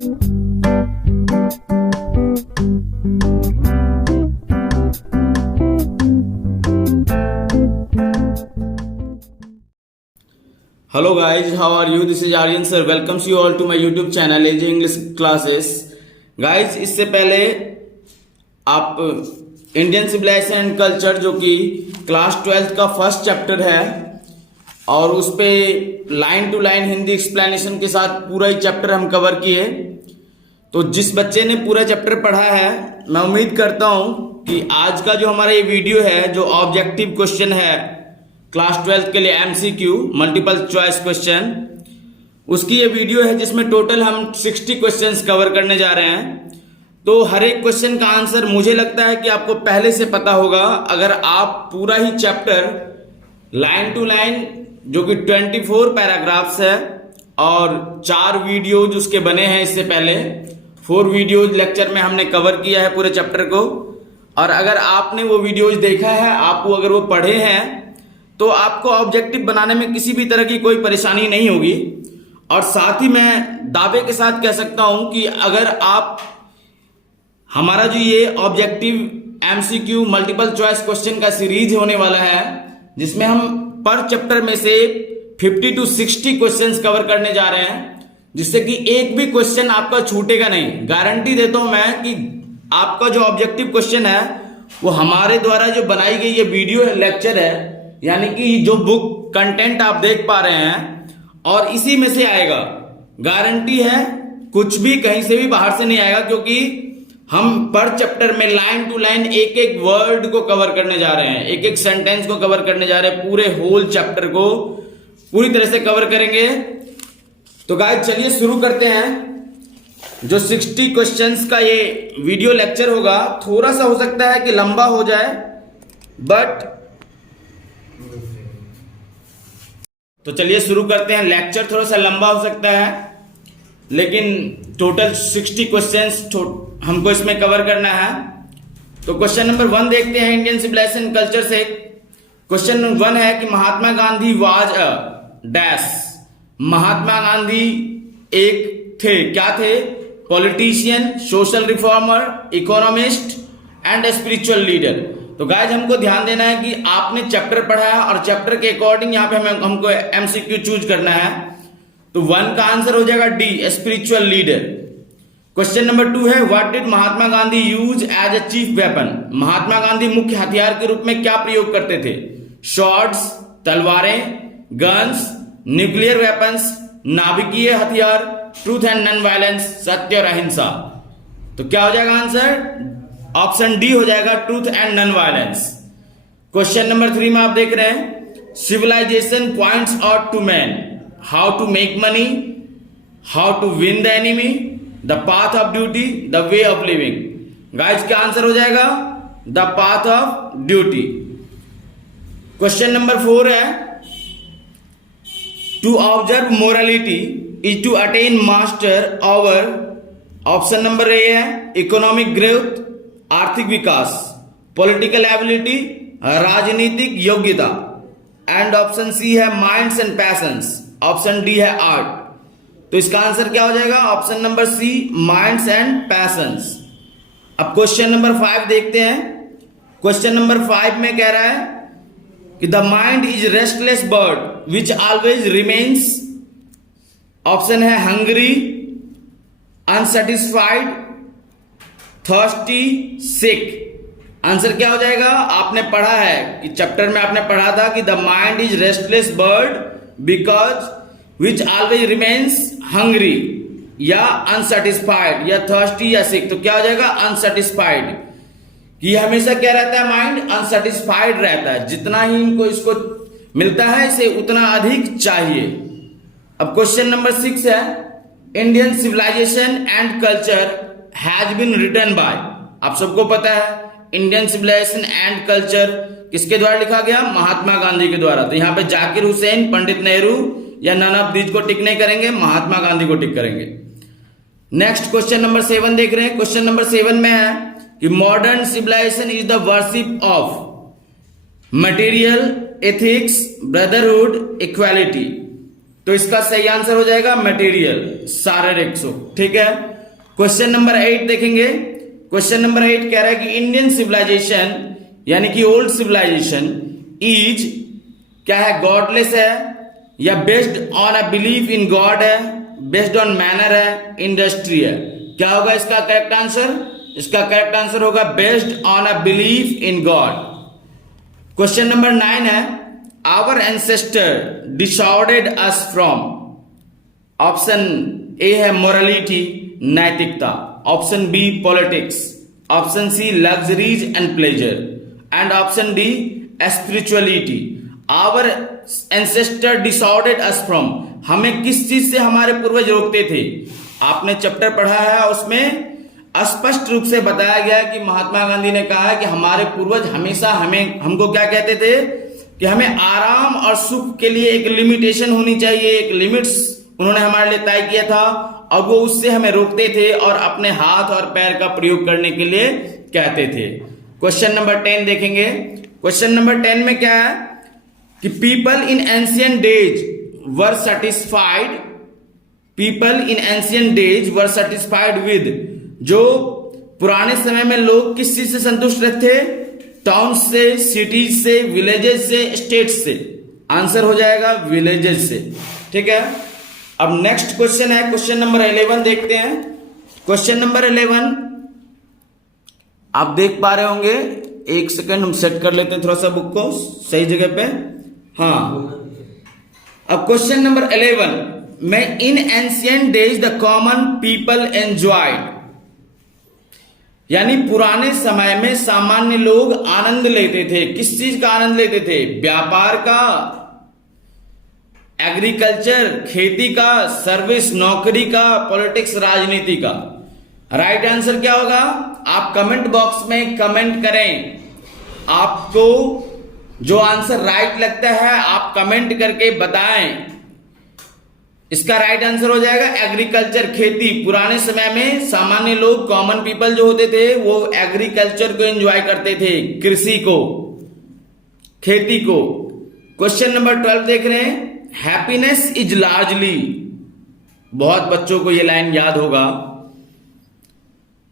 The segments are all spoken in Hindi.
Hello guys, how are you? This is Aryan sir. Welcomes you all to my YouTube channel AJ English Classes. Guys, इससे पहले आप इंडियन सिविलाइजेशन एंड कल्चर जो कि क्लास 12th का फर्स्ट चैप्टर है और उस पे line to line Hindi explanation के साथ पूरा ही चैप्टर हम कवर किए। तो जिस बच्चे ने पूरा चैप्टर पढ़ा है, मैं उम्मीद करता हूं कि आज का जो हमारा ये वीडियो है, जो ऑब्जेक्टिव क्वेश्चन है क्लास 12th के लिए MCQ मल्टीपल चॉइस क्वेश्चन, उसकी ये वीडियो है जिसमें टोटल हम 60 क्वेश्चंस कवर करने जा रहे हैं। तो हर एक क्वेश्चन का आंसर मुझे लगता है कि आपको पहले से पता होगा अगर आप पूरा ही चैप्टर लाइन टू लाइन, जो कि 24 पैराग्राफ्स है और 4 वीडियोज उसके बने हैं, इससे पहले 4 वीडियोज लेक्चर में हमने कवर किया है पूरे चैप्टर को। और अगर आपने वो वीडियोज देखा है, आपको अगर वो पढ़े हैं, तो आपको ऑब्जेक्टिव बनाने में किसी भी तरह की कोई परेशानी नहीं होगी। और साथ ही मैं दावे के साथ कह सकता हूं कि अगर आप हमारा जो ये objective MCQ multiple choice question का सीरीज होने वाला है, जिसमें हम पर चैप्टर में से 50 to 60 क्वेश्चंस कवर करने जा रहे हैं, जिससे कि एक भी क्वेश्चन आपका छूटेगा नहीं। गारंटी देता हूं मैं कि आपका जो ऑब्जेक्टिव क्वेश्चन है वो हमारे द्वारा जो बनाई गई ये वीडियो लेक्चर है, यानी कि जो बुक कंटेंट आप देख पा रहे हैं, और इसी में से आएगा। गारंटी है, कुछ भी कहीं से भी बाहर से नहीं आएगा, क्योंकि हम पर चैप्टर में लाइन टू लाइन एक एक वर्ड को कवर करने जा रहे हैं, एक एक सेंटेंस को कवर करने जा रहे हैं, पूरे होल चैप्टर को पूरी तरह से कवर करेंगे। तो गाइस चलिए शुरू करते हैं। जो 60 क्वेश्चंस का ये वीडियो लेक्चर होगा, थोड़ा सा हो सकता है कि लंबा हो जाए, बट तो चलिए शुरू करते हैं। लेक्चर थोड़ा सा लंबा हो सकता है, लेकिन टोटल 60 क्वेश्चंस हमको इसमें कवर करना है। तो क्वेश्चन नंबर 1 देखते हैं इंडियन सिविलाइजेशन कल्चर से। क्वेश्चन नंबर 1 है कि महात्मा Gandhi was a dash. Mahatma Gandhi एक थे, क्या थे? Politician, social reformer, economist and spiritual leader. तो गाइस हमको ध्यान देना है कि आपने चैप्टर पढ़ा है और चैप्टर के अकॉर्डिंग यहाँ पे हमको MCQ चूज करना है। तो 1 का आंसर हो जाएगा D, spiritual leader. Question number 2 है what did Mahatma Gandhi use as a chief weapon. Mahatma Gandhi मुख्य हथियार के रूप में क्या प्रयोग करते थे? शॉर्ट्स, तलवारें, गन्स, न्यूक्लियर वेपन्स, नाभिकीय हथियार, ट्रूथ एंड नॉन वायलेंस, सत्य और अहिंसा। तो क्या हो जाएगा आंसर? ऑप्शन डी हो जाएगा, truth and non violence. Question number 3 में आप देख रहे हैं civilization points out to man how to make money, how to win the enemy, the path of duty, the way of living. Guys क्या आंसर हो जाएगा? The path of duty. Question number 4 है to observe morality is to attain master over. Option number A है इकोनॉमिक ग्रोथ, आर्थिक विकास, पॉलिटिकल एबिलिटी, राजनीतिक योग्यता, एंड ऑप्शन सी है minds and passions, option D है आर्ट। तो इसका आंसर क्या हो जाएगा? Option number C, minds and passions. अब क्वेश्चन नंबर 5 देखते हैं। क्वेश्चन नंबर 5 में कह रहा है कि the mind is restless bird which always remains. Option है हंग्री, अनसेटिस्फाइड, थर्स्टी, सिक। आंसर क्या हो जाएगा? आपने पढ़ा है कि चैप्टर में आपने पढ़ा था कि the mind is restless bird because which always remains hungry, या अनसेटिस्फाइड, या थर्स्टी, या सिक। तो क्या हो जाएगा? अनसेटिस्फाइड। कि हमेशा क्या रहता है? माइंड अनसेटिस्फाइड रहता है, जितना ही इनको इसको मिलता है इसे उतना अधिक चाहिए। अब क्वेश्चन नंबर 6 है Indian civilization and culture has been written by. आप सबको पता है इंडियन सिविलाइजेशन एंड कल्चर किसके द्वारा लिखा गया? महात्मा गांधी के द्वारा। तो यहां पे जाकिर हुसैन, पंडित नेहरू या नन ऑफ दीज को टिक नहीं करेंगे, महात्मा गांधी को टिक करेंगे। नेक्स्ट क्वेश्चन नंबर 7 देख रहे हैं। क्वेश्चन नंबर 7 में है कि modern civilization is the worship of material, ethics, brotherhood, equality. तो इसका सही आंसर हो जाएगा मटेरियल, शारीरिक सुख। ठीक है, क्वेश्चन नंबर 8 देखेंगे। क्वेश्चन नंबर 8 कह रहा है कि इंडियन सिविलाइजेशन यानी कि ओल्ड सिविलाइजेशन इज क्या है, गॉडलेस है या based on a belief in God है, बेस्ड ऑन मैनर है, इंडस्ट्री है। क्या होगा इसका करेक्ट आंसर? इसका करेक्ट आंसर होगा based on a belief in God. Question number 9 है, our ancestor decided us from. Option A है मोरालिटी, नैतिकता, option B politics, option C luxuries and pleasure and option D spirituality. Our ancestor decided us from, हमें किस चीज से हमारे पूर्वज रोकते थे? आपने चैप्टर पढ़ा है, उसमें स्पष्ट रूप से बताया गया कि महात्मा गांधी ने कहा है कि हमारे पूर्वज हमेशा हमको क्या कहते थे कि हमें आराम और सुख के लिए एक लिमिटेशन होनी चाहिए, एक लिमिट्स उन्होंने हमारे लिए तय किया था और वो उससे हमें रोकते थे और अपने हाथ और पैर का प्रयोग करने के लिए कहते थे। क्वेश्चन नंबर 10 देखेंगे। क्वेश्चन नंबर 10 में क्या है कि people in ancient days were satisfied, people in ancient days were satisfied with, जो पुराने समय में लोग किस चीज से संतुष्ट रहते थे? टाउन से, सिटीज से, विलेजेस से, स्टेट्स से। आंसर हो जाएगा विलेजेस से। ठीक है, अब नेक्स्ट क्वेश्चन है क्वेश्चन नंबर 11 देखते हैं। क्वेश्चन नंबर 11 आप देख पा रहे होंगे, एक सेकंड हम सेट कर लेते हैं थोड़ा सा बुक को सही जगह पे। हाँ, अब क्वेश्चन नंबर 11 में in ancient days the common people enjoyed, यानी पुराने समय में सामान्य लोग आनंद लेते थे। किस चीज का आनंद लेते थे? व्यापार का, एग्रीकल्चर खेती का, सर्विस नौकरी का, पॉलिटिक्स राजनीति का। राइट आंसर क्या होगा? आप कमेंट बॉक्स में कमेंट करें, आपको जो आंसर राइट लगता है आप कमेंट करके बताएं। इसका राइट आंसर हो जाएगा एग्रीकल्चर, खेती। पुराने समय में सामान्य लोग, कॉमन पीपल जो होते थे, वो एग्रीकल्चर को एंजॉय करते थे, कृषि को, खेती को। क्वेश्चन नंबर 12 देख रहे हैं, हैप्पीनेस इज लार्जली, बहुत बच्चों को ये लाइन याद होगा,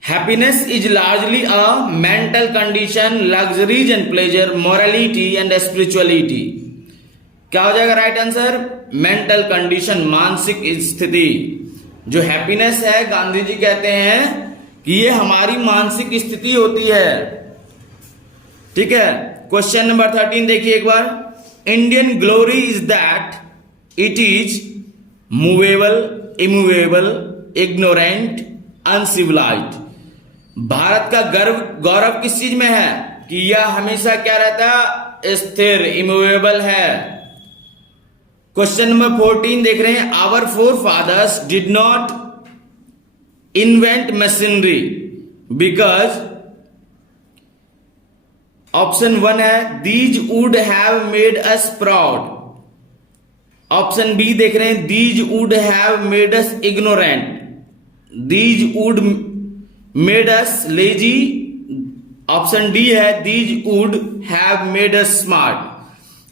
happiness is largely a mental condition, luxuries and pleasure, morality and spirituality. क्या हो जाएगा राइट आंसर? मेंटल कंडीशन, मानसिक स्थिति। जो हैप्पीनेस है, गांधी जी कहते हैं कि ये हमारी मानसिक स्थिति होती है। ठीक है, क्वेश्चन नंबर 13 देखिए एक बार। Indian glory is that it is movable, immovable, ignorant, uncivilised. Bharat का गौरव किस चीज में है कि यह हमेशा क्या रहता है? स्थिर, इमूवेबल है। क्वेश्चन नंबर 14 देख रहे हैं, our forefathers did not invent machinery because, option 1 है these would have made us proud, option B देख रहे हैं these would have made us ignorant, these would made us lazy, option D है these would have made us smart,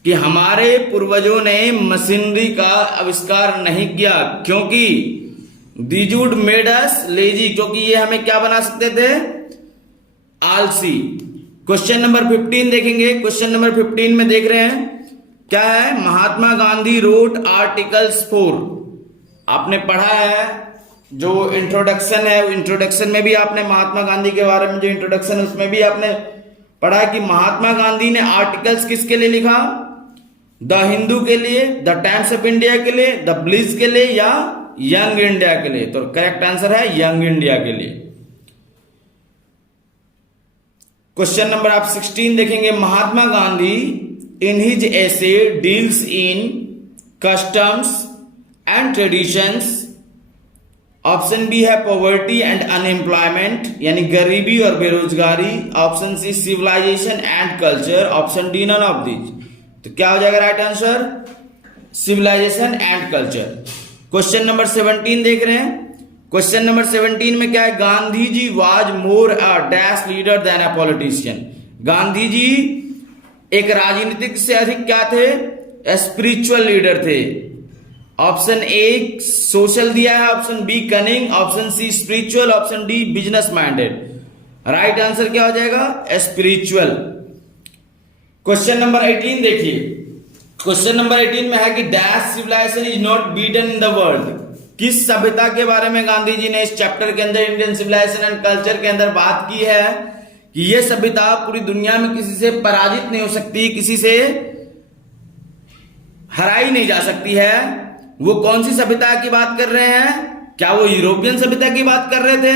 कि हमारे पूर्वजों ने मशीनरी का आविष्कार नहीं किया क्योंकि these would made us lazy, क्योंकि ये हमें क्या बना सकते थे? आलसी। क्वेश्चन नंबर 15 देखेंगे। क्वेश्चन नंबर 15 में देख रहे हैं क्या है? Mahatma Gandhi road articles 4। आपने पढ़ा है जो इंट्रोडक्शन है, इंट्रोडक्शन में भी आपने महात्मा गांधी के बारे में जो इंट्रोडक्शन है उसमें भी आपने पढ़ा कि महात्मा गांधी ने आर्टिकल्स किसके लिए लिखा? द हिंदू के लिए, द टाइम्स ऑफ इंडिया के लिए, द ब्लिज के लिए या यंग इंडिया के लिए? तो करेक्ट आंसर है यंग इंडिया के लिए। क्वेश्चन नंबर आप 16 देखेंगे। Mahatma Gandhi in his essay deals in customs and traditions, option B है पॉवर्टी एंड अनएम्प्लॉयमेंट यानी गरीबी और बेरोजगारी, option C civilisation and culture, option D none of these. तो क्या हो जाएगा right answer? Civilisation and culture. Question number 17 देख रहे हैं। क्वेश्चन नंबर 17 में क्या है? Gandhi ji was more a dash leader than a politician. Gandhi ji एक राजनीतिक से अधिक क्या थे? स्पिरिचुअल लीडर थे। ऑप्शन ए सोशल दिया है, option B cunning, option C spiritual, option D business minded. Right answer क्या हो जाएगा? स्पिरिचुअल। क्वेश्चन नंबर 18 देखिए। क्वेश्चन नंबर 18 में है कि dash civilization is not beaten in the world. किस सभ्यता के बारे में गांधी जी ने इस चैप्टर के अंदर इंडियन सिविलाइजेशन एंड कल्चर के अंदर बात की है कि यह सभ्यता पूरी दुनिया में किसी से पराजित नहीं हो सकती, किसी से हराई नहीं जा सकती है। वो कौन सी सभ्यता की बात कर रहे हैं? क्या वो यूरोपियन सभ्यता की बात कर रहे थे?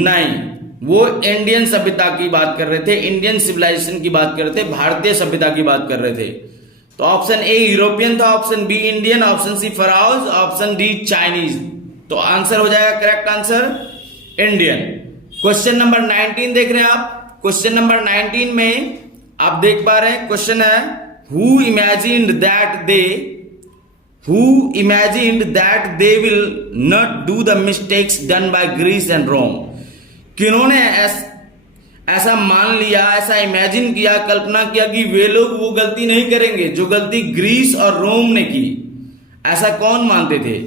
नहीं, वो इंडियन सभ्यता की बात कर रहे थे, इंडियन सिविलाइजेशन की बात कर रहे थे, भारतीय सभ्यता की बात कर रहे थे। तो ऑप्शन ए यूरोपियन था, option B Indian, option C फराउज, ऑप्शन डी चाइनीज। तो आंसर हो जाएगा correct answer Indian. Question number 19 देख रहे हैं आप। क्वेश्चन नंबर 19 में आप देख पा रहे हैं, क्वेश्चन है who imagined that they will not do the mistakes done by Greece and Rome. किन्होंने ऐसा मान लिया, ऐसा इमेजिन किया, कल्पना किया कि वे लोग वो गलती नहीं करेंगे जो गलती ग्रीस और रोम ने की। ऐसा कौन मानते थे?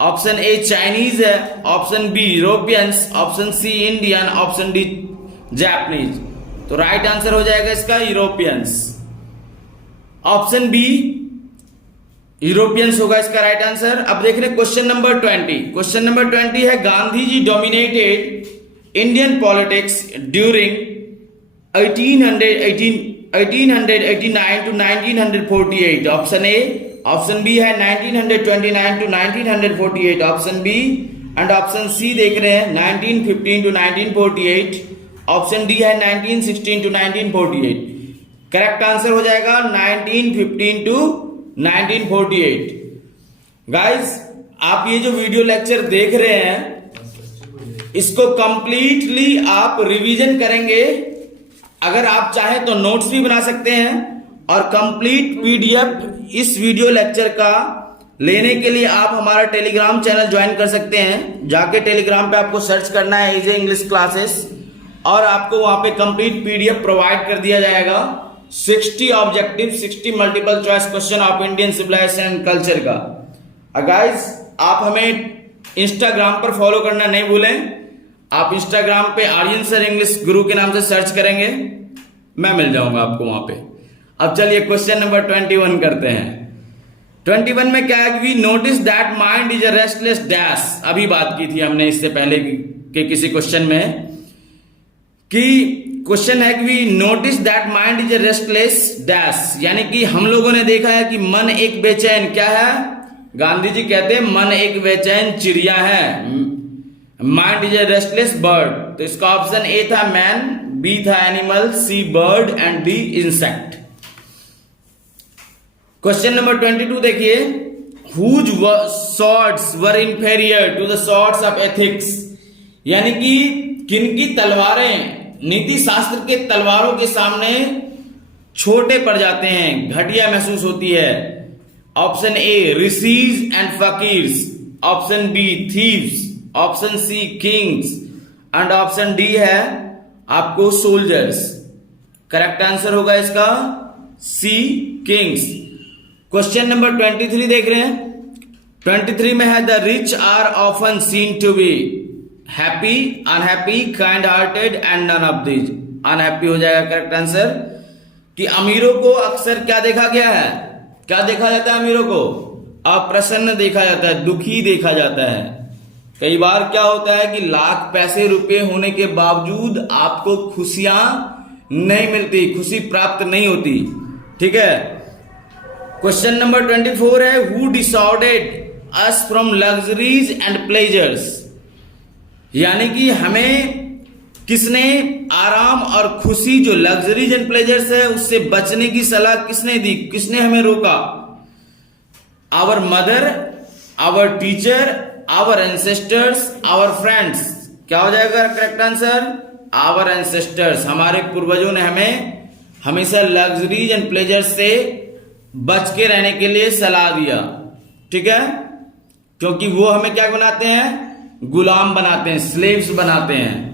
ऑप्शन ए चाइनीज है, option B Europeans, option C Indian, option D Japanese. तो राइट आंसर हो जाएगा इसका यूरोपियंस। ऑप्शन बी यूरोपियंस होगा इसका राइट आंसर। अब देख रहे हैं क्वेश्चन नंबर 20। क्वेश्चन नंबर 20 है Gandhi ji dominated Indian politics during 1889 to 1948। Option A, option B है 1929 to 1948, option B and option C देख रहे हैं 1915 to 1948, ऑप्शन डी है 1916 to 1948। करेक्ट आंसर हो जाएगा 1915 to 1948। गाइस, आप ये जो वीडियो लेक्चर देख रहे हैं इसको कंप्लीटली आप रिवीजन करेंगे। अगर आप चाहें तो नोट्स भी बना सकते हैं और कंप्लीट पीडीएफ इस वीडियो लेक्चर का लेने के लिए आप हमारा टेलीग्राम चैनल ज्वाइन कर सकते हैं। जाके टेलीग्राम पे आपको सर्च करना है एजे इंग्लिश क्लासेस और आपको वहां पे कंप्लीट पीडीएफ प्रोवाइड कर दिया जाएगा। 60 objective, 60 multiple choice question of Indian civilization and culture का। गाइस, आप हमें इंस्टाग्राम पर फॉलो करना नहीं भूलें। आप इंस्टाग्राम पे आर्यन सर इंग्लिश गुरु के नाम से सर्च करेंगे, मैं मिल जाऊंगा आपको वहां पे। अब चलिए क्वेश्चन नंबर 21 करते हैं। 21 में क्या है कि notice that mind is a restless dash. अभी बात की थी हमने इससे पहले के किसी क्वेश्चन में कि क्वेश्चन है कि notice that mind is a restless dash, यानी कि हम लोगों ने देखा है कि मन एक बेचैन क्या है? गांधी जी कहते हैं मन एक बेचैन चिड़िया है, mind is a restless bird. तो इसका ऑप्शन ए था मैन, बी था animal, C bird and D insect. Question number 22 देखिए, whose swords were inferior to the swords of ethics, यानी कि किनकी तलवारें नीति शास्त्र के तलवारों के सामने छोटे पड़ जाते हैं, घटिया महसूस होती है। Option A rishis and fakirs, option B thieves, option C kings and option D है आपको सोल्जर्स। करेक्ट आंसर होगा इसका सी किंग्स। क्वेश्चन नंबर 23 देख रहे हैं। 23 में है the rich are often seen to be happy, unhappy, kind hearted and none of these. Unhappy हो जाएगा करेक्ट आंसर। कि अमीरों को अक्सर क्या देखा गया है? क्या देखा जाता है अमीरों को? अप्रसन्न देखा जाता है, दुखी देखा जाता है। कई बार क्या होता है कि लाख पैसे रुपए होने के बावजूद आपको खुशियां नहीं मिलती, खुशी प्राप्त नहीं होती। ठीक है। क्वेश्चन नंबर 24 है who disordered us from luxuries and pleasures, यानी कि हमें किसने आराम और खुशी जो लग्जरीज एंड प्लेजर्स है उससे बचने की सलाह किसने दी? किसने हमें रोका? Our mother, our teacher, our ancestors, our friends. क्या हो जाएगा करेक्ट आंसर? Our ancestors. हमारे पूर्वजों ने हमें हमेशा लग्जरीज एंड प्लेजर से बच के रहने के लिए सलाह दिया। ठीक है, क्योंकि वो हमें क्या बनाते हैं? गुलाम बनाते हैं, स्लेव्स बनाते हैं।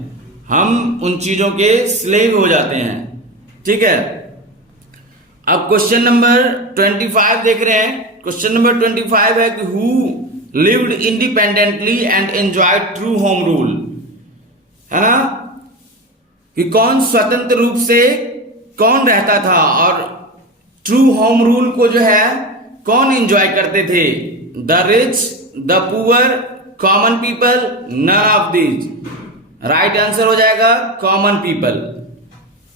हम उन चीजों के स्लेव हो जाते हैं। ठीक है। अब क्वेश्चन नंबर 25 देख रहे हैं। क्वेश्चन नंबर 25 है कि who lived independently and enjoyed true home rule, है ना, कि कौन स्वतंत्र रूप से कौन रहता था और ट्रू होम रूल को जो है कौन एंजॉय करते थे? The rich, the poor, common people, none of these. Right answer हो जाएगा कॉमन पीपल।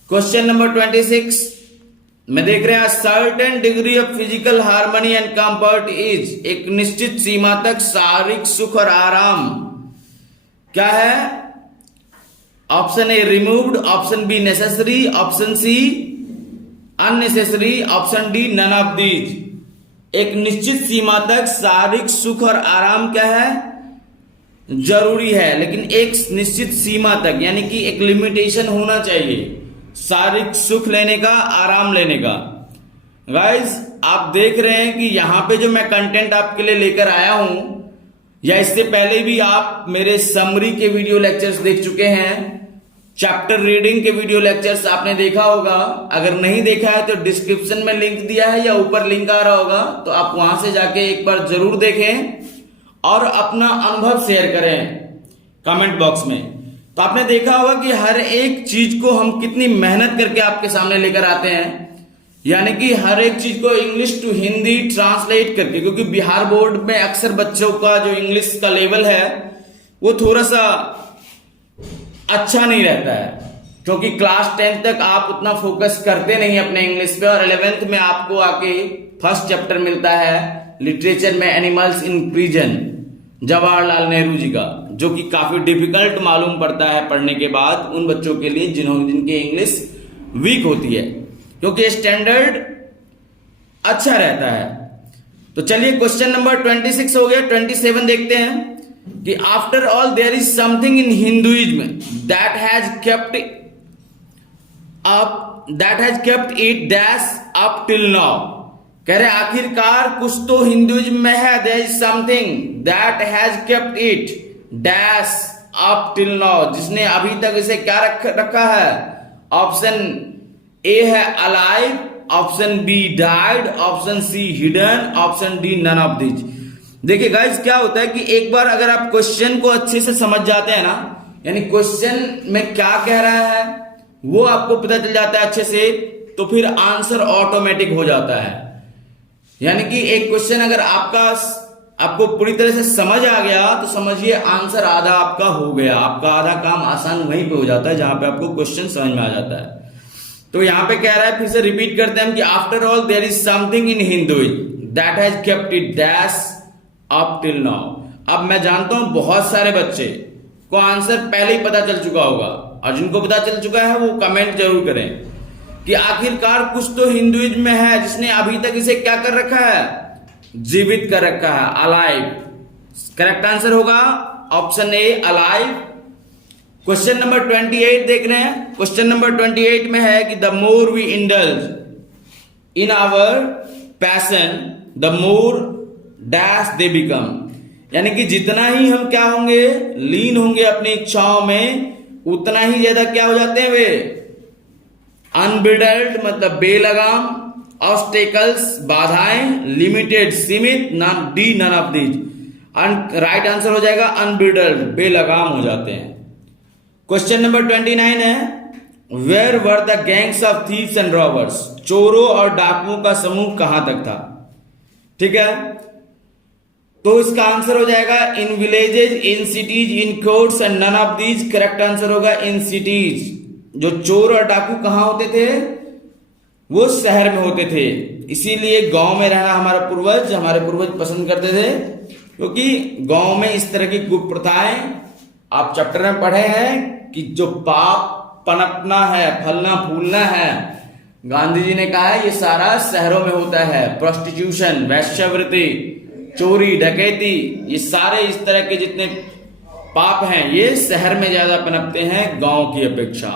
क्वेश्चन नंबर 26 में देख रहे हैं certain degree of physical harmony and comfort is, एक निश्चित सीमा तक शारीरिक सुख और आराम क्या है? Option A removed, option B necessary, option C unnecessary, option D none of these. एक निश्चित सीमा तक शारीरिक सुख और आराम क्या है? जरूरी है, लेकिन एक निश्चित सीमा तक, यानी कि एक लिमिटेशन होना चाहिए शारीरिक सुख लेने का, आराम लेने का। गाइज आप देख रहे हैं कि यहां पे जो मैं कंटेंट आपके लिए लेकर आया हूं, या इससे पहले भी आप मेरे समरी के वीडियो लेक्चर्स देख चुके हैं, चैप्टर रीडिंग के वीडियो लेक्चर्स आपने देखा होगा। अगर नहीं देखा है तो डिस्क्रिप्शन में लिंक दिया है या ऊपर लिंक आ रहा होगा, तो आप वहां से जाके एक बार जरूर देखें और अपना अनुभव शेयर करें कमेंट बॉक्स में। तो आपने देखा होगा कि हर एक चीज को हम कितनी मेहनत करके आपके सामने लेकर आते हैं, यानी कि हर एक चीज को इंग्लिश टू हिंदी ट्रांसलेट करके, क्योंकि बिहार बोर्ड में अक्सर बच्चों का जो इंग्लिश का लेवल है वो थोड़ा सा अच्छा नहीं रहता है, क्योंकि क्लास 10 तक आप उतना फोकस करते नहीं अपने इंग्लिश पे, और 11th में आपको आके फर्स्ट चैप्टर मिलता है लिटरेचर में animals in prison, Jawaharlal Nehru ji का, जो कि काफी डिफिकल्ट मालूम पड़ता है पढ़ने के बाद उन बच्चों के लिए जिनके इंग्लिश वीक होती है, क्योंकि स्टैंडर्ड अच्छा रहता है। तो चलिए क्वेश्चन नंबर 26 हो गया। 27 देखते हैं कि after all there is something in Hinduism that has kept it dash up till now. कह रहे आखिरकार कुछ तो हिंदुइज्म में है, there is something that has kept it dash up till now, जिसने अभी तक इसे क्या रखा है? ऑप्शन ए है alive, option B died, option C hidden, option D none of this. देखिए गाइस क्या होता है कि एक बार अगर आप क्वेश्चन को अच्छे से समझ जाते हैं ना, यानी क्वेश्चन में क्या कह रहा है वो आपको पता चल जाता है अच्छे से, तो फिर आंसर ऑटोमेटिक हो जाता है। यानी कि एक क्वेश्चन अगर आपको पूरी तरह से समझ आ गया तो समझिए आंसर आधा आपका हो गया, आपका आधा काम आसान वहीं पे हो जाता है जहां पे आपको क्वेश्चन समझ में आ जाता है। तो यहां पे कह रहा है, फिर से रिपीट करते हैं हम कि after all there is something in Hinduism that has kept it dash up till now. अब मैं जानता हूं बहुत सारे बच्चे को आंसर पहले ही पता चल चुका होगा, और जिनको पता चल चुका है वो कमेंट जरूर करें कि आखिरकार कुछ तो हिंदुइज्म में है जिसने अभी तक इसे क्या कर रखा है? जीवित कर रखा है, अलाइव। करेक्ट आंसर होगा ऑप्शन ए अलाइव। क्वेश्चन नंबर 28 देख रहे हैं। क्वेश्चन नंबर 28 में है कि the more we indulge in our passion the more dash they become, यानी कि जितना ही हम क्या होंगे? लीन होंगे अपनी इच्छाओं में, उतना ही ज्यादा क्या हो जाते हैं वे? अनब्रिडल्ड मतलब बेलगाम, ऑब्स्टेकल्स बाधाएं, लिमिटेड सीमित, D none of these. Right answer हो जाएगा अनब्रिडल्ड, बेलगाम हो जाते हैं। क्वेश्चन नंबर 29 है where were the gangs of thieves and robbers, चोरों और डाकुओं का समूह कहां तक था? ठीक है, तो इसका आंसर हो जाएगा in villages, in cities, in courts and none of these. Correct answer होगा इन सिटीज। जो चोर और डाकू कहां होते थे? वो शहर में होते थे, इसीलिए गांव में रहना हमारे पूर्वज पसंद करते थे, क्योंकि गांव में इस तरह की कुप्रथाएं आप चैप्टर में पढ़े हैं कि जो पाप पनपना है, फलना फूलना है, गांधी जी ने कहा है ये सारा शहरों में होता है। प्रोस्टिट्यूशन, वैश्यावृत्ति, चोरी, डकैती, ये सारे इस तरह के जितने पाप हैं ये शहर में ज्यादा पनपते हैं गांव की अपेक्षा।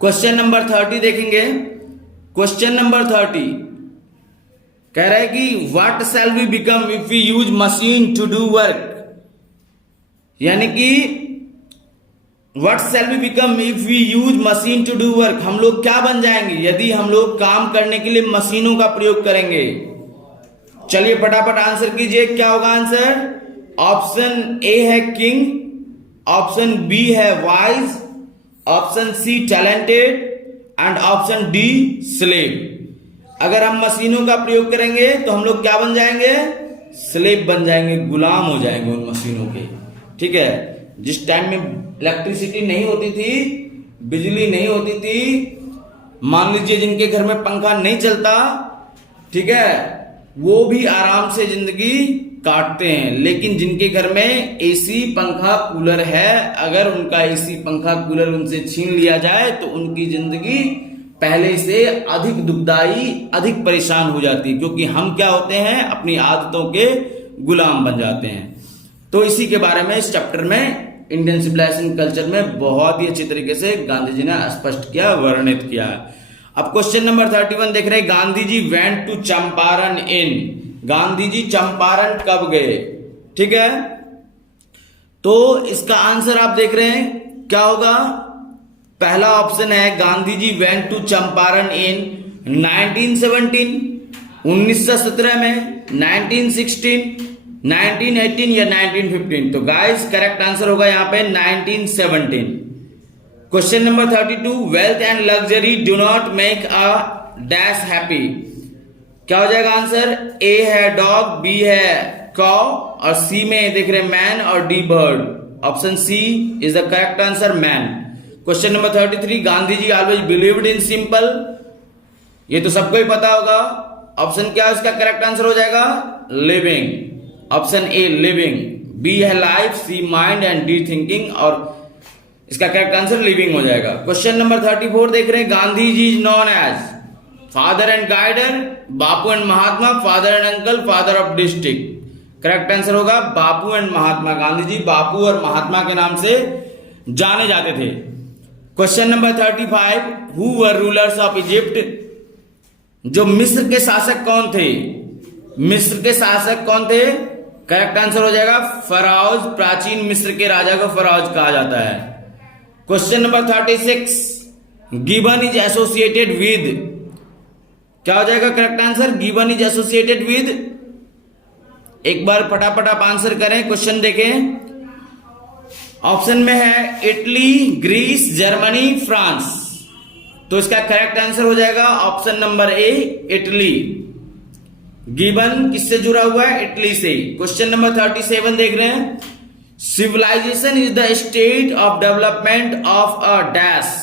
क्वेश्चन नंबर 30 देखेंगे। क्वेश्चन नंबर 30 कह रहा है कि what shall we become if we use machine to do work, यानी कि what shall we become if we use machine to do work, हम लोग क्या बन जाएंगे यदि हम लोग काम करने के लिए मशीनों का प्रयोग करेंगे? चलिए फटाफट आंसर कीजिए, क्या होगा आंसर? ऑप्शन ए है किंग, ऑप्शन बी है wise, option C talented and option D slave. अगर हम मशीनों का प्रयोग करेंगे तो हम लोग क्या बन जाएंगे? स्लेव बन जाएंगे, गुलाम हो जाएंगे उन मशीनों के। ठीक है, जिस टाइम में इलेक्ट्रिसिटी नहीं होती थी, बिजली नहीं होती थी, मान लीजिए जिनके घर में पंखा नहीं चलता, ठीक है, वो भी आराम से जिंदगी काटते हैं। लेकिन जिनके घर में एसी पंखा कूलर है, अगर उनका एसी पंखा कूलर उनसे छीन लिया जाए तो उनकी जिंदगी पहले से अधिक दुखदाई, अधिक परेशान हो जाती है, क्योंकि हम क्या होते हैं? अपनी आदतों के गुलाम बन जाते हैं। तो इसी के बारे में इस चैप्टर में इंडियन सिविलाइजेशन कल्चर में बहुत ही अच्छी तरीके से गांधी जी ने स्पष्ट किया, वर्णित किया। अब क्वेश्चन नंबर 31 देख रहे हैं, गांधी जी वेंट टू चंपारण इन। गांधी जी चंपारण कब गए? ठीक है, तो इसका आंसर आप देख रहे हैं क्या होगा? पहला ऑप्शन है गांधी जी वेंट टू चंपारण इन 1917, 1917 में, 1916, 1918 या 1915। तो गाइस करेक्ट आंसर होगा यहां पे 1917। Question number 32, wealth and luxury do not make a dash happy. क्या हो जाएगा आंसर? ए है डॉग, बी है कॉ और सी में देख रहे मैन और D bird. Option C is the correct answer, man. Question number 33, Gandhi ji always believed in simple. ये तो सबको ही पता होगा। ऑप्शन क्या है उसका करेक्ट आंसर हो जाएगा? Living. Option A living, B है life, C mind and D thinking, और इसका करेक्ट आंसर लिविंग हो जाएगा। क्वेश्चन नंबर 34 देख रहे हैं, Gandhi ji is known as father and guider, Bapu and Mahatma, father and uncle, father of district. Correct answer होगा बापू एंड महात्मा। गांधी जी बापू और महात्मा के नाम से जाने जाते थे। Question number 35, who were rulers of Egypt. जो मिस्र के शासक कौन थे? मिस्र के शासक कौन थे? करेक्ट आंसर हो जाएगा फराउज। प्राचीन मिस्र के राजा को फराउज कहा जाता है। Question number 36, gibbon is associated with. क्या हो जाएगा correct answer? Gibbon is associated with. एक बार फटाफट आप आंसर करें, क्वेश्चन देखें। ऑप्शन में है इटली, ग्रीस, जर्मनी, फ्रांस। तो इसका करेक्ट आंसर हो जाएगा ऑप्शन नंबर ए, इटली। गिबन किससे जुड़ा हुआ है? इटली से। क्वेश्चन नंबर 37 देख रहे हैं, civilisation is the state of development of a dash.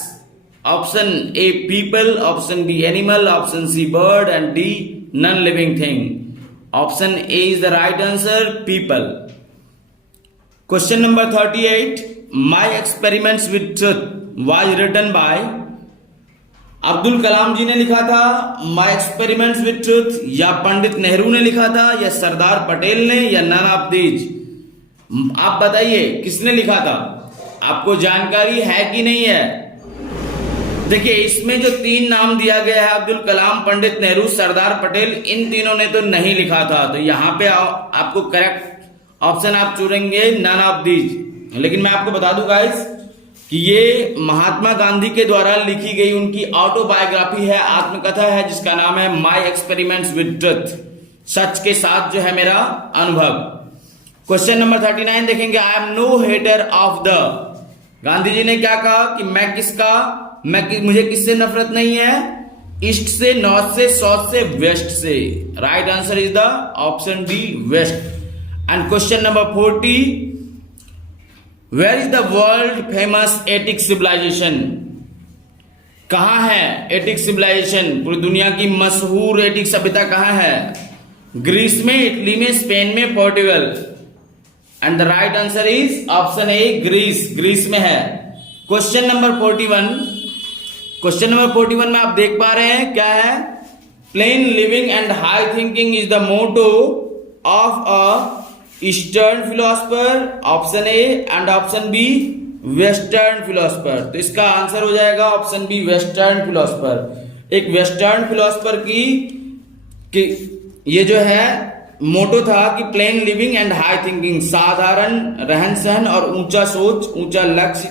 Option A people, option B animal, option C bird and D non living thing. Option A is the right answer, people. Question number 38, my experiments with truth was written by. Abdul Kalam ji ने लिखा था माई एक्सपेरिमेंट्स विद ट्रुथ, या पंडित नेहरू ने लिखा था, या सरदार पटेल ने, या नन ऑफ दीज। आप बताइए किसने लिखा था? आपको जानकारी है कि नहीं है? देखिए इसमें जो तीन नाम दिया गया है, अब्दुल कलाम, पंडित नेहरू, सरदार पटेल, इन तीनों ने तो नहीं लिखा था। तो यहां पे आपको करेक्ट ऑप्शन आप चुनेंगे नन ऑफ दीज। लेकिन मैं आपको बता दूं गाइस कि ये महात्मा गांधी के द्वारा लिखी गई उनकी ऑटोबायोग्राफी है, आत्मकथा है, जिसका नाम है माई एक्सपेरिमेंट्स विद ट्रुथ। सच के साथ जो है मेरा अनुभव। क्वेश्चन नंबर 39 देखेंगे, I am no hater of the. Gandhi ji ने क्या कहा कि मुझे किससे नफरत नहीं है? ईस्ट से, नॉर्थ से, साउथ से, वेस्ट से। Right answer is the option D, west. And question number 40, where is the world famous attic civilization. कहां है एटिक सिविलाइजेशन? पूरी दुनिया की मशहूर एटिक सभ्यता कहां है? ग्रीस में, इटली में, स्पेन में, Portugal. And the right answer is option A, Greece. Greece में है। क्वेश्चन नंबर 41, क्वेश्चन नंबर 41 में आप देख पा रहे हैं क्या है? Plain living and high thinking is the motto of a eastern philosopher. Option A and option B western philosopher. तो इसका आंसर हो जाएगा ऑप्शन बी, वेस्टर्न फिलोसफर। एक वेस्टर्न फिलोसफर की ये जो है मोटो था कि plain living and high thinking, साधारण रहन सहन और ऊंचा सोच, ऊंचा लक्ष्य।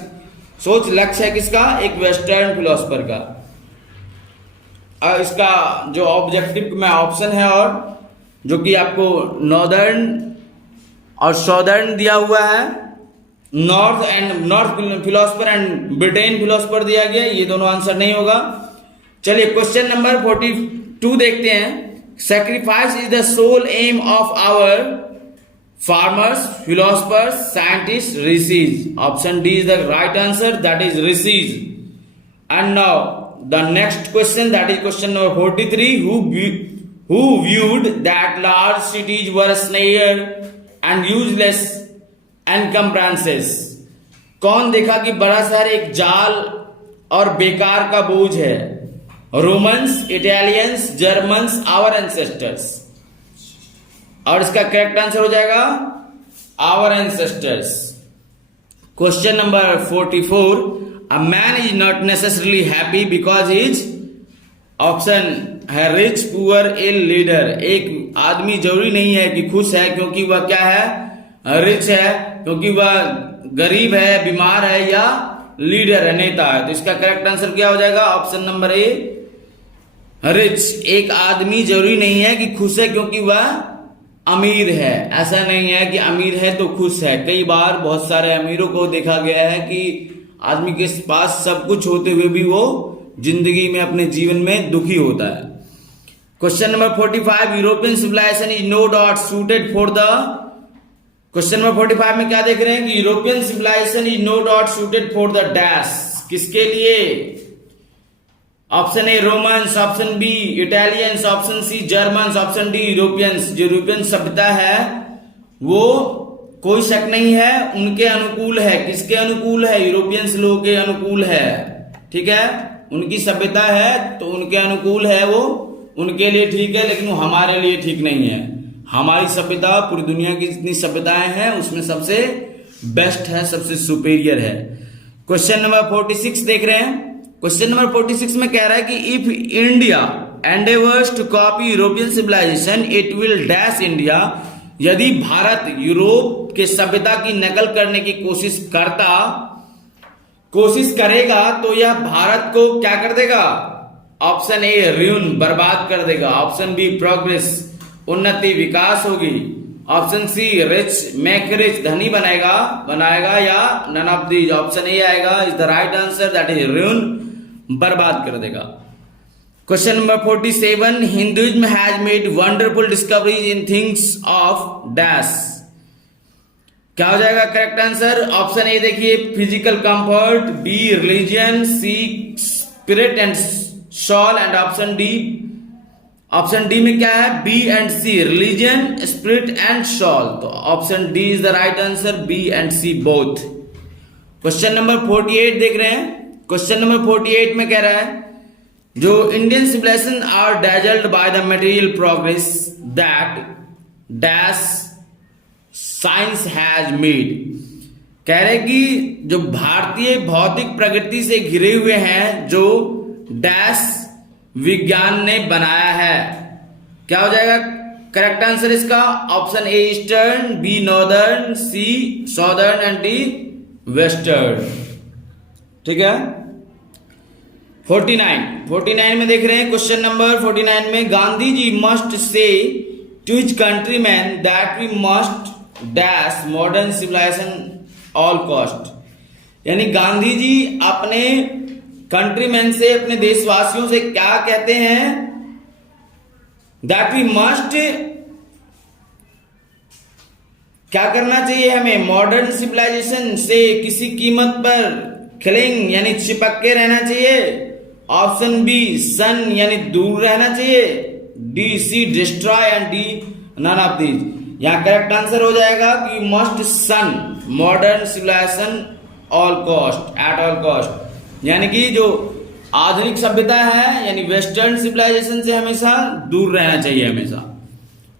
सोच लक्ष्य है किसका? एक वेस्टर्न फिलोसफर का। इसका जो ऑब्जेक्टिव में ऑप्शन है और जो कि आपको नॉर्दर्न और सॉदर्न दिया हुआ है, north philosopher and Britain philosopher दिया गया, ये दोनों आंसर नहीं होगा। चलिए क्वेश्चन नंबर 42 देखते हैं। Sacrifice is the sole aim of our farmers, philosophers, scientist, rishis. Option D is the right answer, that is rishis. And now the next question, that is question number 43। Who viewed that large cities were snare and useless encumbrances? कौन देखा कि बड़ा शहर एक जाल और बेकार का बोझ है? Romans, Italians, Germans, our ancestors. और इसका करेक्ट आंसर हो जाएगा our ancestors. Question number 44। A man is not necessarily happy because he is, option है रिच, पुअर, इल, लीडर। एक आदमी जरूरी नहीं है कि खुश है क्योंकि वह क्या है, रिच है, क्योंकि वह गरीब है, बीमार है, या लीडर है, नेता है। तो इसका करेक्ट आंसर क्या हो जाएगा? ऑप्शन नंबर ए, रिच। एक आदमी जरूरी नहीं है कि खुश है क्योंकि वह अमीर है। ऐसा नहीं है कि अमीर है तो खुश है। कई बार बहुत सारे अमीरों को देखा गया है कि आदमी के पास सब कुछ होते हुए भी वो जिंदगी में, अपने जीवन में दुखी होता है। Question number 45। European civilization is no dot suited for the, question number 45 में क्या देख रहे हैं कि European civilization is no dot suited for the dash. किसके लिए? Option A Romans, option B Italians, option C Germans, option D Europeans. जो यूरोपियन सभ्यता है वो कोई शक नहीं है उनके अनुकूल है। किसके अनुकूल है? यूरोपियंस लोगों के अनुकूल है। ठीक है, उनकी सभ्यता है तो उनके अनुकूल है, वो उनके लिए ठीक है, लेकिन वो हमारे लिए ठीक नहीं है। हमारी सभ्यता पूरी दुनिया की जितनी सभ्यताएं हैं उसमें सबसे बेस्ट है, सबसे सुपेरियर है। क्वेश्चन नंबर 46 देख रहे हैं। क्वेश्चन नंबर 46 में कह रहा है कि if India endeavours to copy European civilization it will dash India. यदि भारत यूरोप के सभ्यता की नकल करने की कोशिश करेगा तो यह भारत को क्या कर देगा? ऑप्शन ए र्यून, बर्बाद कर देगा। ऑप्शन बी प्रोग्रेस, उन्नति, विकास होगी। Option C rich, make rich, धनी बनाएगा, या none of these. Option A आएगा is the right answer, that is ruin, बर्बाद कर देगा। Question number 47। Hinduism has made wonderful discoveries in things of dash. क्या हो जाएगा करेक्ट आंसर? ऑप्शन ए देखिए physical comfort, B religion, C spirit and soul, and option D में क्या है? B and C, religion, spirit and soul. तो option D is the right answer, B and C both. Question number 48 देख रहे हैं। क्वेश्चन नंबर 48 में कह रहा है जो Indian civilisation are dazzled by the material progress that dash science has made. कह रहे कि जो भारतीय भौतिक प्रगति से घिरे हुए हैं, जो डैश विज्ञान ने बनाया है। क्या हो जाएगा करेक्ट आंसर इसका? Option A eastern, B northern, C southern and D western. ठीक है। 49 में देख रहे हैं। क्वेश्चन नंबर 49 में Gandhi ji must say to his countryman that we must dash modern civilisation all cost. यानी गांधी जी अपने कंट्रीमैन से, अपने देशवासियों से क्या कहते हैं? दैट वी मस्ट, क्या करना चाहिए हमें? मॉडर्न सिविलाइजेशन से किसी कीमत पर क्लिंग यानी चिपक के रहना चाहिए। ऑप्शन बी सन यानी दूर रहना चाहिए, D C destroy and D none of these. यहां करेक्ट आंसर हो जाएगा कि must shun modern civilisation all cost, at all cost. यानी कि जो आधुनिक सभ्यता है यानी वेस्टर्न सिविलाइजेशन से हमेशा दूर रहना चाहिए, हमेशा।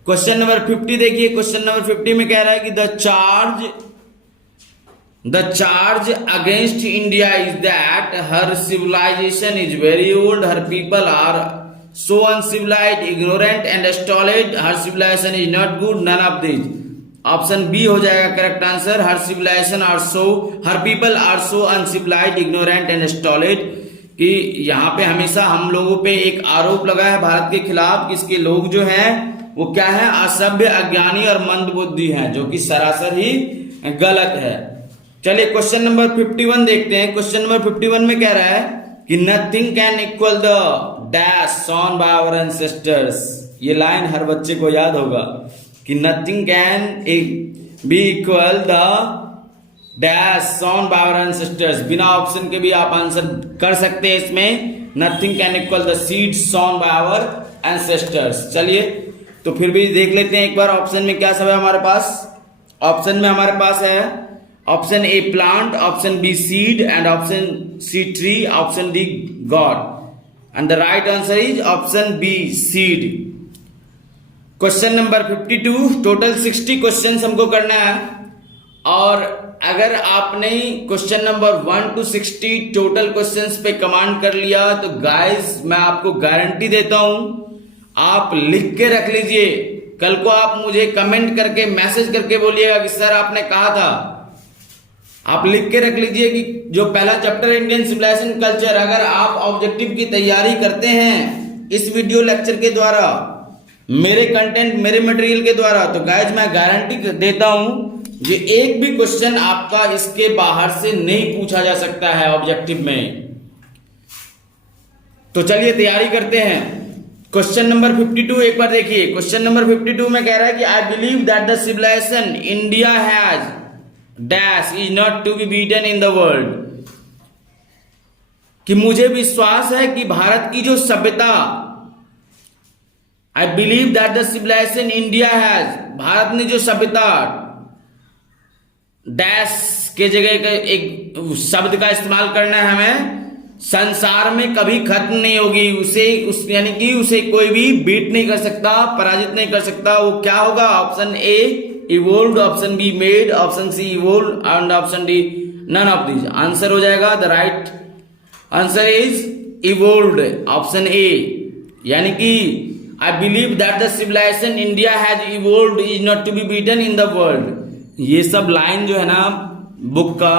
क्वेश्चन नंबर 50 देखिए। क्वेश्चन नंबर 50 में कह रहा है कि the charge against India is that her civilization is very old, her people are so uncivilized, ignorant and stolid, her civilization is not good, none of these। Option B हो जाएगा correct answer, her civilisation her people are so uncivilised, ignorant and stolid. कि यहाँ पे हमेशा हम लोगों पे एक आरोप लगा है भारत के खिलाफ कि इसके लोग जो हैं वो क्या है, असभ्य, अज्ञानी और मंदबुद्धि हैं, जो कि सरासर ही गलत है। चलिए क्वेश्चन नंबर 51 देखते हैं। क्वेश्चन नंबर 51 में कह रहा है कि nothing can equal the dash sown by our ancestors. ये लाइन हर बच्चे को याद होगा कि nothing can be equal the dash sown by our ancestors. बिना ऑप्शन के भी आप आंसर कर सकते हैं इसमें। Nothing can equal the seed sown by our ancestors. चलिए तो फिर भी देख लेते हैं एक बार ऑप्शन में क्या सब है हमारे पास। ऑप्शन में हमारे पास है option A plant, option B seed and option C tree, option D God and the right answer is option B seed. Question number 52, total 60 questions हमको करना है और अगर आपने question number 1 to 60 total questions पे कमांड कर लिया तो गाइस मैं आपको गारंटी देता हूं, आप लिख के रख लीजिए। कल को आप मुझे कमेंट करके मैसेज करके बोलिएगा कि सर आपने कहा था। आप लिख के रख लीजिए कि जो पहला चैप्टर इंडियन सिविलाइजेशन कल्चर, अगर आप ऑब्जेक्टिव की तैयारी करते हैं इस वीडियो लेक्चर के द्वारा, मेरे कंटेंट, मेरे मटेरियल के द्वारा, तो गाइस मैं गारंटी देता हूं ये एक भी क्वेश्चन आपका इसके बाहर से नहीं पूछा जा सकता है ऑब्जेक्टिव में। तो चलिए तैयारी करते हैं। क्वेश्चन नंबर 52 एक बार देखिए। क्वेश्चन नंबर 52 में कह रहा है कि I believe that the civilization India has dash is not to be beaten in the world. कि मुझे विश्वास है कि भारत की जो सभ्यता, I believe that the civilization India has, भारत ने जो सभ्यता, डैश के जगह का एक शब्द का इस्तेमाल करना है हमें, संसार में कभी खत्म नहीं होगी। उसे यानी कि उसे कोई भी बीट नहीं कर सकता, पराजित नहीं कर सकता। वो क्या होगा? Option A evolved, option B made, option C evolved and option D none of these. Answer हो जाएगा, the right answer is evolved, option A. यानी कि I believe that the civilization India has evolved is not to be beaten in the world. ये सब लाइन जो है ना बुक का,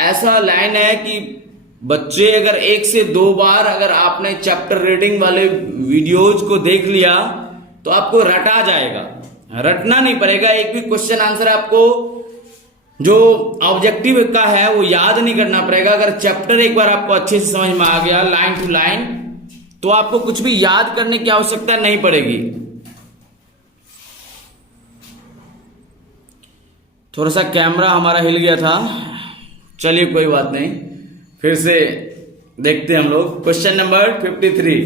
ऐसा लाइन है कि बच्चे अगर 1 से 2 बार अगर आपने चैप्टर रीडिंग वाले वीडियोज को देख लिया तो आपको रटा जाएगा, रटना नहीं पड़ेगा। एक भी क्वेश्चन आंसर आपको जो ऑब्जेक्टिव का है वो याद नहीं करना पड़ेगा। अगर चैप्टर एक बार आपको अच्छे से समझ में आ गया लाइन टू लाइन, तो आपको कुछ भी याद करने की आवश्यकता नहीं पड़ेगी। थोड़ा सा कैमरा हमारा हिल गया था, चलिए कोई बात नहीं, फिर से देखते हैं हम लोग। Question number 53,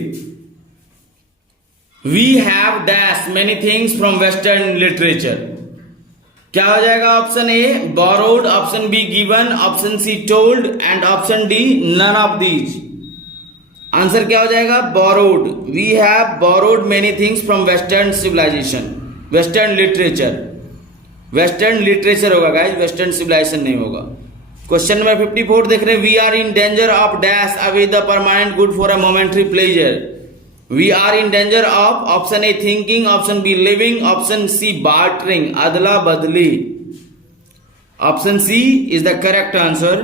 we have dash many things from western literature. क्या हो जाएगा? Option A borrowed, option B given, option C told and option D none of these. Answer क्या हो जाएगा? Borrowed. We have borrowed many things from western civilization, western literature. Western literature होगा गाइस, वेस्टर्न सिविलाइजेशन नहीं होगा। क्वेश्चन नंबर 54 देख रहे हैं, we are in danger of dash away the permanent good for a momentary pleasure. We are in danger of, option A thinking, option B living, option C bartering, अदला बदली। Option C is the correct answer.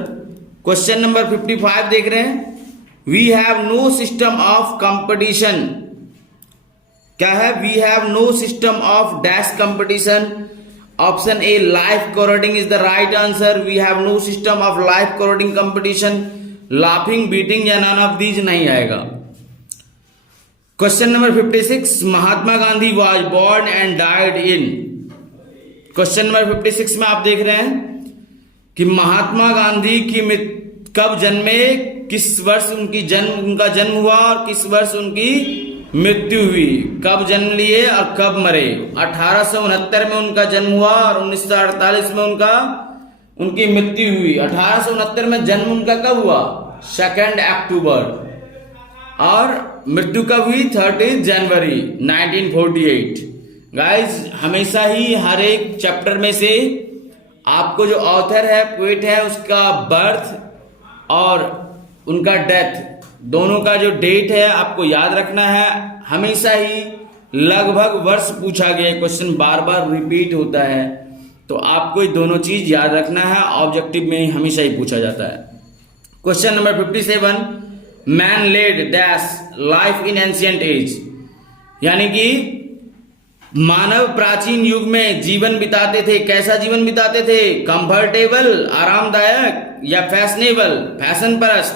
Question number 55 देख रहे हैं, we have no system of competition. क्या है? We have no system of dash competition. Option A life corroding is the right answer. We have no system of life corroding competition. Laughing, beating या नन ऑफ दीज नहीं आएगा। Question number 56, Mahatma Gandhi was born and died in. Question number 56 में आप देख रहे हैं कि महात्मा गांधी की कब जन्मे, किस वर्ष उनका जन्म हुआ और किस वर्ष उनकी मृत्यु हुई। कब जन्म लिए और कब मरे? 1869 में उनका जन्म हुआ और 1948 में उनकी मृत्यु हुई। 1869 में जन्म उनका कब हुआ? 2 अक्टूबर, और मृत्यु कब हुई? 30 जनवरी 1948। गाइज हमेशा ही हर एक चैप्टर में से आपको जो ऑथर है, पोएट है, उसका बर्थ और उनका डेथ दोनों का जो डेट है आपको याद रखना है। हमेशा ही लगभग वर्ष पूछा गया, क्वेश्चन बार बार रिपीट होता है, तो आपको दोनों चीज याद रखना है। ऑब्जेक्टिव में हमेशा ही पूछा जाता है। Question number 57, man led dash life in ancient age. यानी कि मानव प्राचीन युग में जीवन बिताते थे। कैसा जीवन बिताते थे? कंफर्टेबल, आरामदायक, या फैशनेबल, फैशन परस्त,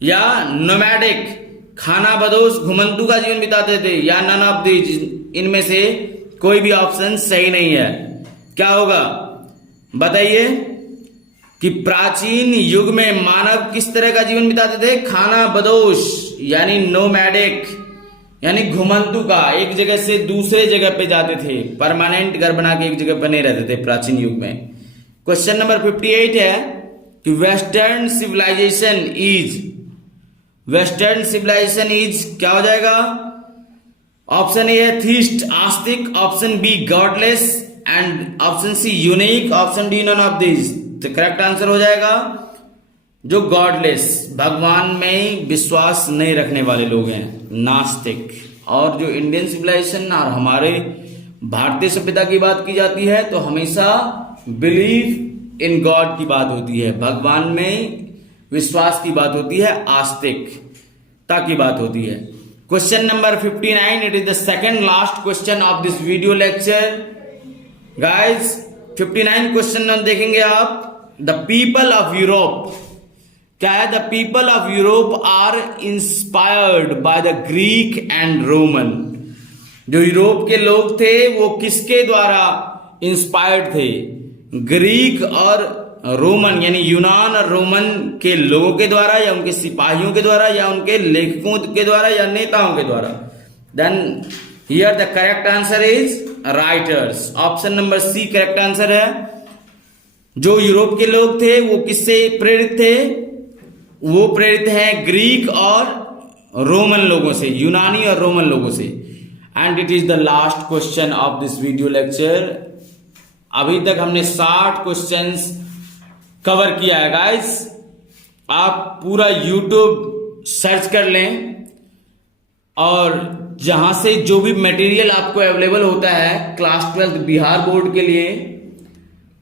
या नोमैडिक, खाना बदोश, घुमंतू का जीवन बिताते थे, या नन ऑफ दीज, इनमें से कोई भी ऑप्शन सही नहीं है। क्या होगा बताइए कि प्राचीन युग में मानव किस तरह का जीवन बिताते थे? खाना बदोश यानी नोमैडिक, यानी घुमंतू का, एक जगह से दूसरे जगह पे जाते थे, परमानेंट घर बना के एक जगह बने रहते थे प्राचीन युग में। क्वेश्चन नंबर 58 है कि वेस्टर्न सिविलाइजेशन इज क्या हो जाएगा? ऑप्शन ए है थीस्ट, आस्तिक, option B godless, and option C unique, option D none of this. तो करेक्ट आंसर हो जाएगा जो गॉडलेस, भगवान में विश्वास नहीं रखने वाले लोग हैं, नास्तिक। और जो इंडियन सिविलाइजेशन और हमारे भारतीय सभ्यता की बात की जाती है तो हमेशा बिलीव इन गॉड की बात होती है, भगवान में विश्वास की बात होती है, आस्तिकता की बात होती है। Question number 59, it is the second last question of this video lecture. Guys 59 question देखेंगे आप। द पीपल ऑफ यूरोप, क्या है? The people of Europe are inspired by the Greek and Roman. जो यूरोप के लोग थे वो किसके द्वारा इंस्पायर्ड थे? ग्रीक और रोमन यानी यूनान और रोमन के लोगों के द्वारा, या उनके सिपाहियों के द्वारा, या उनके लेखकों के द्वारा, या नेताओं के द्वारा। Then here the correct answer is writers. Option number C correct answer है। जो यूरोप के लोग थे वो किससे प्रेरित थे? वो प्रेरित है ग्रीक और रोमन लोगों से, यूनानी और रोमन लोगों से। And it is the last question of this video lecture. अभी तक हमने 60 क्वेश्चंस कवर किया है गाइस। आप पूरा यूट्यूब सर्च कर लें और जहां से जो भी मटेरियल आपको अवेलेबल होता है क्लास 12 बिहार बोर्ड के लिए,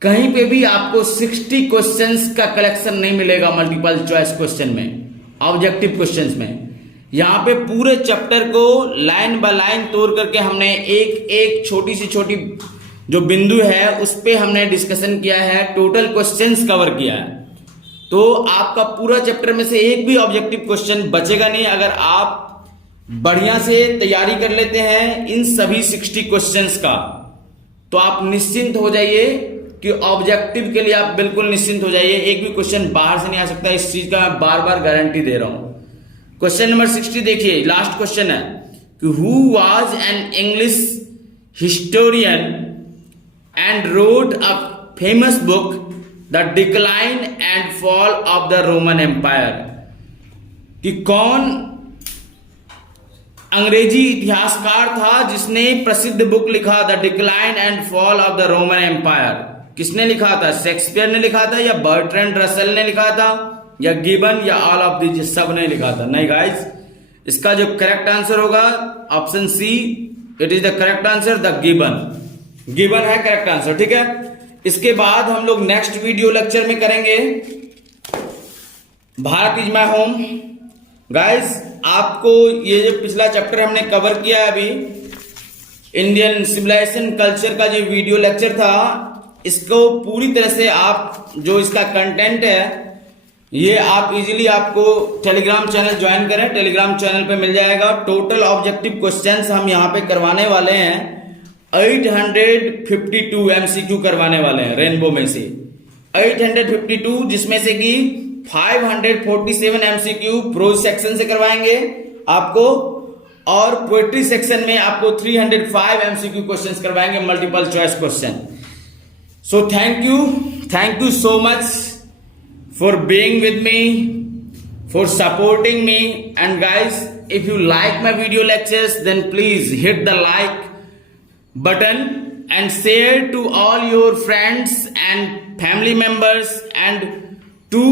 कहीं पे भी आपको 60 क्वेश्चंस का कलेक्शन नहीं मिलेगा मल्टीपल चॉइस क्वेश्चन में, ऑब्जेक्टिव क्वेश्चंस में। यहां पे पूरे चैप्टर को लाइन बाय लाइन तोड़ करके हमने एक एक छोटी सी छोटी जो बिंदु है उस पे हमने डिस्कशन किया है, टोटल क्वेश्चंस कवर किया है। तो आपका पूरा चैप्टर में से एक भी ऑब्जेक्टिव क्वेश्चन बचेगा नहीं अगर आप बढ़िया से तैयारी कर लेते हैं इन सभी 60 क्वेश्चंस का। तो आप निश्चिंत हो जाइए कि ऑब्जेक्टिव के लिए आप बिल्कुल निश्चिंत हो जाइए, एक भी क्वेश्चन बाहर से नहीं आ सकता, इस चीज का मैं बार बार गारंटी दे रहा हूं। क्वेश्चन नंबर 60 देखिए, लास्ट क्वेश्चन है कि who was an English historian and wrote a famous book the decline and fall of the Roman empire. कि कौन अंग्रेजी इतिहासकार था जिसने प्रसिद्ध बुक लिखा the decline and fall of the Roman empire? किसने लिखा था? शेक्सपियर ने लिखा था, या बर्ट्रैंड रसेल ने लिखा था, या गिबन, या ऑल ऑफ दीज? सब ने लिखा था? नहीं गाइस, इसका जो करेक्ट आंसर होगा option C, it is the correct answer, the Gibbon. Gibbon है करेक्ट आंसर, ठीक है। इसके बाद हम लोग नेक्स्ट वीडियो लेक्चर में करेंगे Bharat is my home. Guys आपको ये जो पिछला चैप्टर हमने कवर किया है अभी, इंडियन सिविलाइजेशन कल्चर का जो वीडियो लेक्चर था, इसको पूरी तरह से आप जो इसका कंटेंट है ये आप इजीली आपको टेलीग्राम चैनल ज्वाइन करें, टेलीग्राम चैनल पे मिल जाएगा। टोटल ऑब्जेक्टिव क्वेश्चंस हम यहाँ पे करवाने वाले हैं 852 एमसीक्यू करवाने वाले हैं रेनबो में से 852, जिसमें से कि 547 एमसीक्यू प्रोज सेक्शन से करवाएंगे आपको, और पोएट्री सेक्शन में आपको 305 एमसीक्यू क्वेश्चंस करवाएंगे, multiple choice question. So thank you so much for being with me, for supporting me, and guys if you like my video lectures then please hit the like button and share to all your friends and family members and to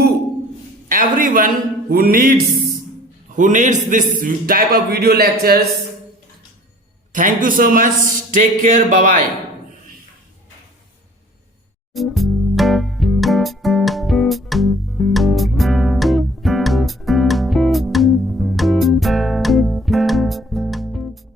everyone who needs this type of video lectures. Thank you so much. Take care. Bye bye.